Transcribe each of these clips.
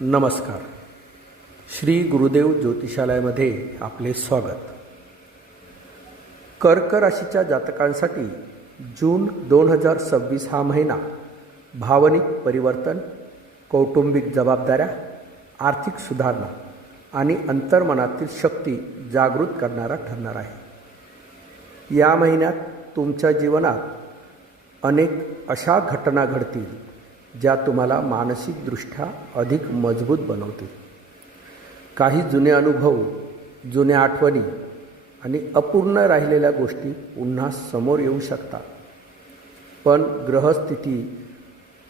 नमस्कार. श्री गुरुदेव ज्योतिषालयामध्ये आपले स्वागत. कर्क राशीच्या जातकांसाठी जून 2026 हा महिना भावनिक परिवर्तन, कौटुंबिक जबाबदाऱ्या, आर्थिक सुधारणा आणि अंतर्मनातील शक्ती जागृत करणारा ठरणार आहे. या महिन्यात तुमच्या जीवनात अनेक अशा घटना घडतील ज्या तुम्हाला मानसिकदृष्ट्या अधिक मजबूत बनवतील. काही जुने अनुभव, जुन्या आठवणी आणि अपूर्ण राहिलेल्या गोष्टी पुन्हा समोर येऊ शकतात. पण ग्रहस्थिती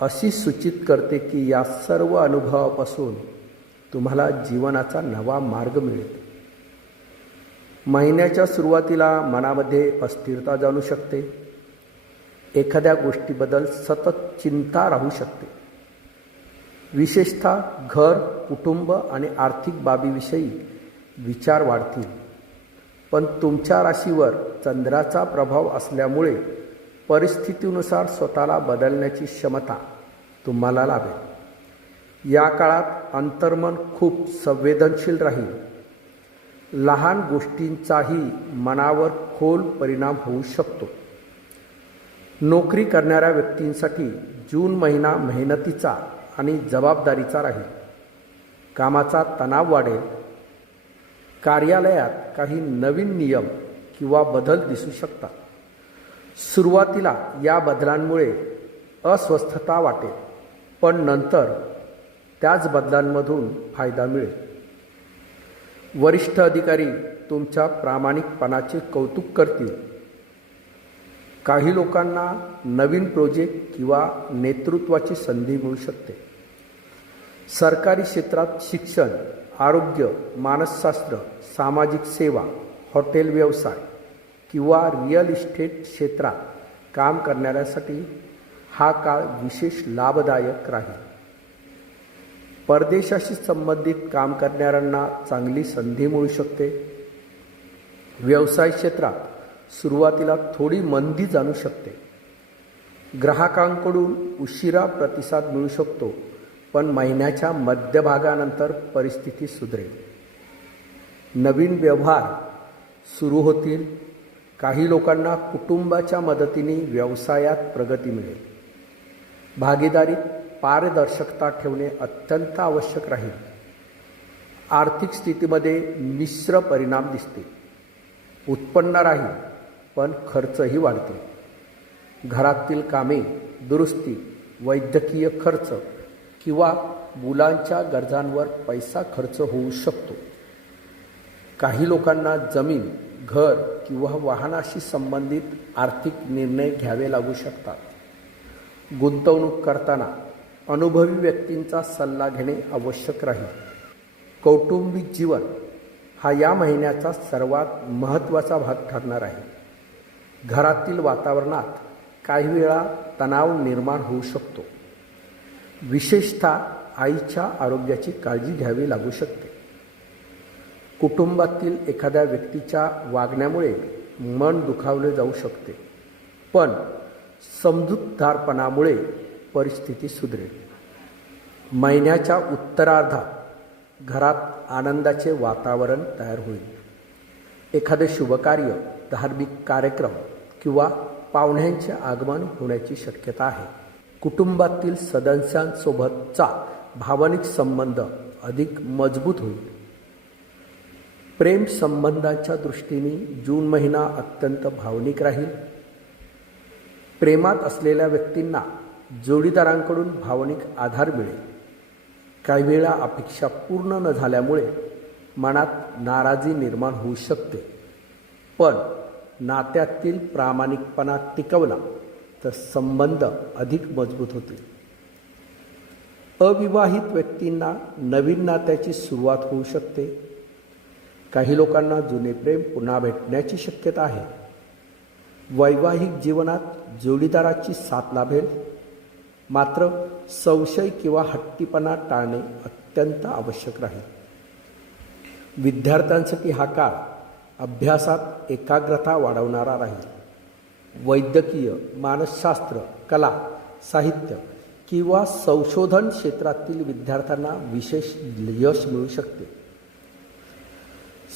अशी सूचित करते की या सर्व अनुभवापासून तुम्हाला जीवनाचा नवा मार्ग मिळेल. महिन्याच्या सुरुवातीला मनामध्ये अस्थिरता जाणू शकते. एखाद्या गोष्टीबद्दल सतत चिंता राहू शकते. विशेषतः घर, कुटुंब आणि आर्थिक बाबीविषयी विचार वाढतील. पण तुमच्या राशीवर चंद्राचा प्रभाव असल्यामुळे परिस्थितीनुसार स्वतःला बदलण्याची क्षमता तुम्हाला लाभेल. या काळात अंतर्मन खूप संवेदनशील राहील. लहान गोष्टींचाही मनावर खोल परिणाम होऊ शकतो. नोकरी करणाऱ्या व्यक्तींसाठी जून महिना मेहनतीचा आणि जबाबदारीचा राहील. कामाचा तणाव वाढेल. कार्यालयात काही नवीन नियम किंवा बदल दिसू शकतात. सुरुवातीला या बदलांमुळे अस्वस्थता वाटेल, पण नंतर त्याच बदलांमधून फायदा मिळेल. वरिष्ठ अधिकारी तुमच्या प्रामाणिकपणाचे कौतुक करतील. काही लोकांना नवीन प्रोजेक्ट किंवा नेतृत्वाची संधी मिळू शकते. सरकारी क्षेत्रात शिक्षण, आरोग्य, मानसशास्त्र, सामाजिक सेवा, हॉटेल व्यवसाय किंवा रिअल इस्टेट क्षेत्रात काम करणाऱ्यांसाठी हा काळ विशेष लाभदायक राहील. परदेशाशी संबंधित काम करणाऱ्यांना चांगली संधी मिळू शकते. व्यवसाय क्षेत्रात सुरुवातीला थोडी मंदी जाणू शकते. ग्राहकांकडून उशिरा प्रतिसाद मिळू शकतो, पण महिन्याच्या मध्यभागानंतर परिस्थिती सुधरेल. नवीन व्यवहार सुरू होतील. काही लोकांना कुटुंबाच्या मदतीने व्यवसायात प्रगती मिळेल. भागीदारीत पारदर्शकता ठेवणे अत्यंत आवश्यक राहील. आर्थिक स्थितीमध्ये मिश्र परिणाम दिसतील. उत्पन्न राहील, पण खर्चही वाढतील. घरातील कामे, दुरुस्ती, वैद्यकीय खर्च किंवा मुलांच्या गरजांवर पैसा खर्च होऊ शकतो. काही लोकांना जमीन, घर किंवा वाहनाशी संबंधित आर्थिक निर्णय घ्यावे लागू शकतात. गुंतवणूक करताना अनुभवी व्यक्तींचा सल्ला घेणे आवश्यक राहील. कौटुंबिक जीवन हा या महिन्याचा सर्वात महत्त्वाचा भाग ठरणार आहे. घरातील वातावरणात काही वेळा तणाव निर्माण होऊ शकतो. विशेषतः आईच्या आरोग्याची काळजी घ्यावी लागू शकते. कुटुंबातील एखाद्या व्यक्तीच्या वागण्यामुळे मन दुखावले जाऊ शकते, पण समजूतदारपणामुळे परिस्थिती सुधरेल. महिन्याच्या उत्तरार्धात घरात आनंदाचे वातावरण तयार होईल. एखादे शुभकार्य, धार्मिक कार्यक्रम किंवा पाहुण्यांचे आगमन होण्याची शक्यता आहे. कुटुंबातील सदस्यांसोबतचा भावनिक संबंध अधिक मजबूत होईल. प्रेम संबंधाच्या दृष्टीने जून महिना अत्यंत भावनिक राहील. प्रेमात असलेल्या व्यक्तींना जोडीदारांकडून भावनिक आधार मिळेल. काही वेळा अपेक्षा पूर्ण न झाल्यामुळे मनात नाराजी निर्माण होऊ शकते, पण नात्यातील प्रामाणिकपणा टिकवला तर संबंध अधिक मजबूत होतील. अविवाहित व्यक्तींना नवीन नात्याची सुरुवात होऊ शकते. काही लोकांना जुने प्रेम पुन्हा भेटण्याची शक्यता आहे. वैवाहिक जीवनात जोडीदाराची साथ लाभेल, मात्र संशय किंवा हट्टीपणा टाळणे अत्यंत आवश्यक राहील. विद्यार्थ्यांसाठी हा काळ अभ्यासात एकाग्रता वाढवणारा राहील. वैद्यकीय, मानसशास्त्र, कला, साहित्य किंवा संशोधन क्षेत्रातील विद्यार्थ्यांना विशेष यश मिळू शकते.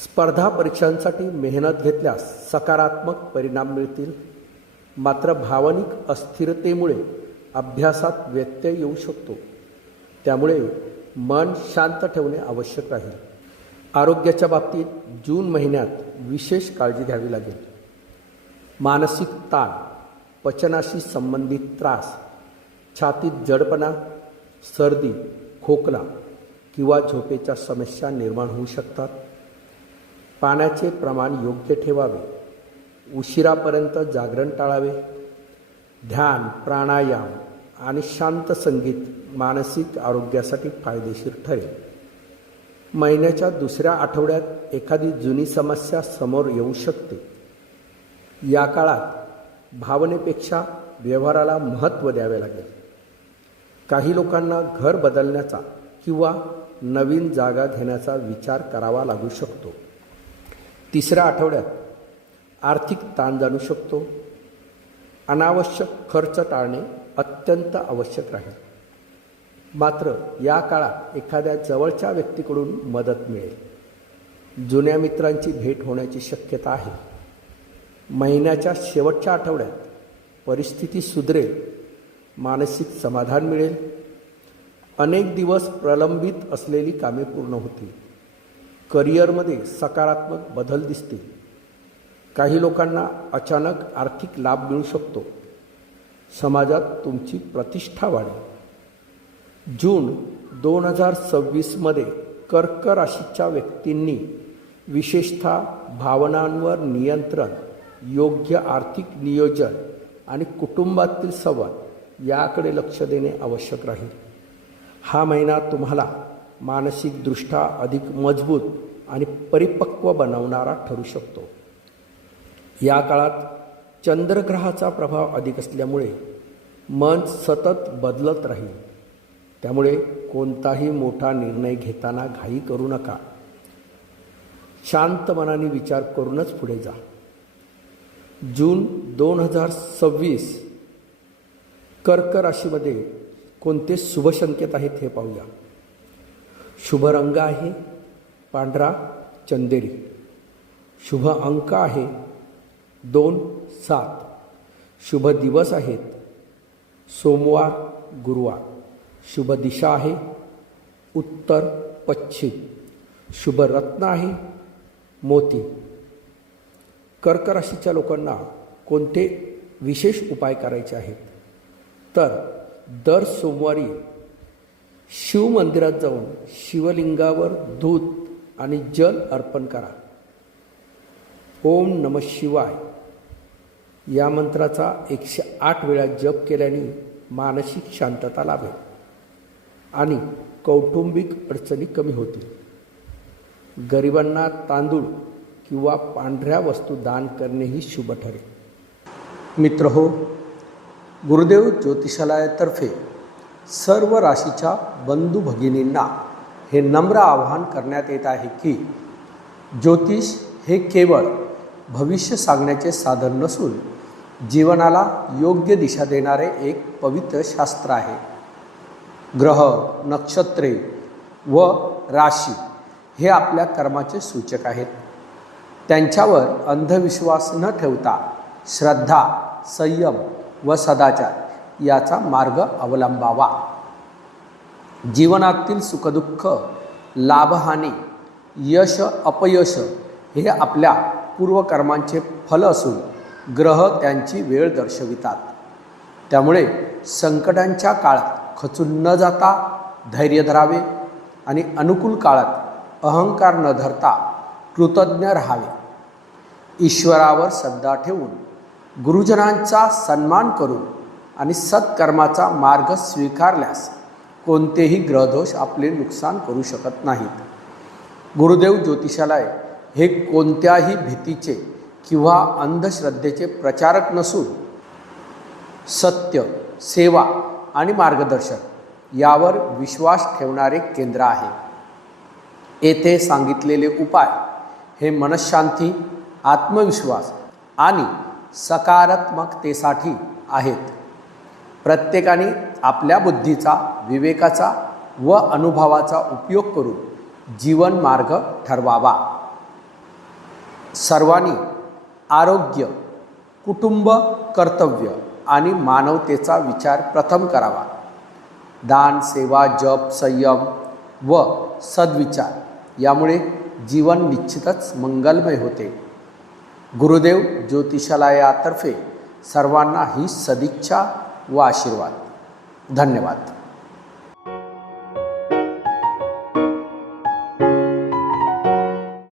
स्पर्धा परीक्षांसाठी मेहनत घेतल्यास सकारात्मक परिणाम मिळतील. मात्र भावनिक अस्थिरतेमुळे अभ्यासात व्यत्यय येऊ शकतो. त्यामुळे मन शांत ठेवणे आवश्यक राहील. आरोग्याच्या बाबतीत जून महिन्यात विशेष काळजी घ्यावी लागेल. मानसिक ताण, पचनाशी संबंधित त्रास, छातीत जडपणा, सर्दी, खोकला किंवा झोपेच्या समस्या निर्माण होऊ शकतात. पाण्याचे प्रमाण योग्य ठेवावे. उशिरापर्यंत जागरण टाळावे. ध्यान, प्राणायाम आणि शांत संगीत मानसिक आरोग्यासाठी फायदेशीर ठरेल. महिन्याच्या दुसऱ्या आठवड्यात एखादी जुनी समस्या समोर येऊ शकते. या काळात भावनेपेक्षा व्यवहाराला महत्त्व द्यावे लागेल. काही लोकांना घर बदलण्याचा किंवा नवीन जागा घेण्याचा विचार करावा लागू शकतो. तिसऱ्या आठवड्यात आर्थिक ताण जाणू शकतो. अनावश्यक खर्च टाळणे अत्यंत आवश्यक राहील. मात्र या काळात एखाद्या जवळच्या व्यक्तीकडून मदत मिळेल. जुन्या मित्रांची भेट होण्याची शक्यता आहे. महिन्याच्या शेवटच्या आठवड्यात परिस्थिती सुधरेल. मानसिक समाधान मिळेल. अनेक दिवस प्रलंबित असलेली कामे पूर्ण होतील. करिअरमध्ये सकारात्मक बदल दिसतील. काही लोकांना अचानक आर्थिक लाभ मिळू शकतो. समाजात तुमची प्रतिष्ठा वाढेल. जून 2026 कर्क राशीच्या व्यक्तींनी विशेषतः भावनांवर नियंत्रण, योग्य आर्थिक नियोजन आणि कुटुंबातील संवाद याकडे लक्ष देणे आवश्यक राहील. हा महिना तुम्हाला मानसिकदृष्ट्या अधिक मजबूत आणि परिपक्व बनवणारा ठरू शकतो. या काळात चंद्रग्रहाचा प्रभाव अधिक असल्यामुळे मन सतत बदलत राहील. त्यामुळे कोणताही मोठा निर्णय घेताना घाई करू नका. शांत मनाने विचार करूनच पुढे जा. जून 2026 कर्क राशीमध्ये कोणते शुभ संकेत आहेत हे पाहूया. शुभ रंग आहे पांढरा चंदेरी. शुभ अंक आहे 2, 7. शुभ दिवस आहेत सोमवार, गुरुवार. शुभ दिशा आहे उत्तर पश्चिम. शुभ रत्न आहे मोती. कर्क राशीच्या लोकांना कोणते विशेष उपाय करायचे आहेत तर दर सोमवारी शिव मंदिरात जाऊन शिवलिंगावर दूध आणि जल अर्पण करा. ओम नमः शिवाय या मंत्राचा 108 वेळा जप केल्याने मानसिक शांतता लाभेल आणि कौटुंबिक अडचणी कमी होतील. गरिबांना तांदूळ किंवा पांढऱ्या वस्तू दान करणेही शुभ ठरेल. मित्रहो, गुरुदेव ज्योतिषालयातर्फे सर्व राशीच्या बंधू भगिनींना हे नम्र आवाहन करण्यात येत आहे की ज्योतिष हे केवळ भविष्य सांगण्याचे साधन नसून जीवनाला योग्य दिशा देणारे एक पवित्र शास्त्र आहे. ग्रह, नक्षत्रे व राशी हे आपल्या कर्माचे सूचक आहेत. त्यांच्यावर अंधविश्वास न ठेवता श्रद्धा, संयम व सदाचार याचा मार्ग अवलंबावा. जीवनातील सुखदुःख, लाभहानी, यश अपयश हे आपल्या पूर्वकर्मांचे फल असून ग्रह त्यांची वेळ दर्शवितात. त्यामुळे संकटांच्या काळात खचून न जाता धैर्य धरावे आणि अनुकूल काळात अहंकार न धरता कृतज्ञ राहावे. ईश्वरावर श्रद्धा ठेवून गुरुजनांचा सन्मान करून आणि सत्कर्माचा मार्ग स्वीकारल्यास कोणतेही ग्रहदोष आपले नुकसान करू शकत नाहीत. गुरुदेव ज्योतिषालय हे कोणत्याही भीतीचे किंवा अंधश्रद्धेचे प्रचारक नसून सत्य, सेवा आणि मार्गदर्शन यावर विश्वास ठेवणारे केंद्र आहे. येथे सांगितलेले उपाय हे मनःशांती, आत्मविश्वास आणि सकारात्मकतेसाठी आहेत. प्रत्येकाने आपल्या बुद्धीचा, विवेकाचा व अनुभवाचा उपयोग करून जीवन मार्ग ठरवावा. सर्वांनी आरोग्य, कुटुंब, कर्तव्य आणि मानवतेचा विचार प्रथम करावा. दान, सेवा, जप, संयम व सद्विचार यामुळे जीवन निश्चितच मंगलमय होते. गुरुदेव ज्योतिषालयातर्फे सर्वांना ही सदिच्छा व आशीर्वाद. धन्यवाद.